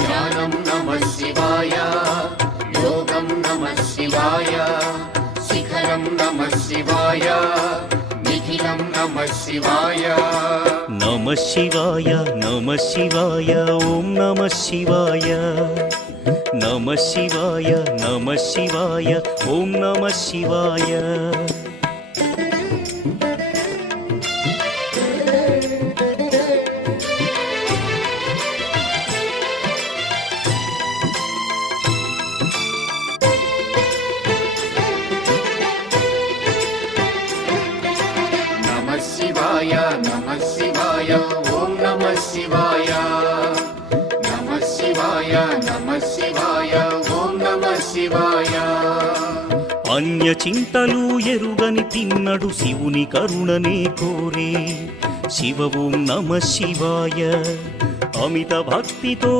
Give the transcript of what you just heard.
ధ్యానం నమః శివాయ, యోగం నమః శివాయ, శిఖరం నమః శివాయ, నిఖిలం నమః శివాయ. నమః శివాయ నమః శివాయ ఓం నమః శివాయ. నమః శివాయ నమః శివాయ ఓం నమః శివాయ. నమః శివాయ నమః శివాయ ఓం నమః శివాయ. నమః శివాయ నమః శివాయ ఓం నమః శివాయ. అన్య చింతలు ఎరుగని తిన్నడు శివుని కరుణనే కోరే. శివ ఓం నమః శివాయ. అమిత భక్తితో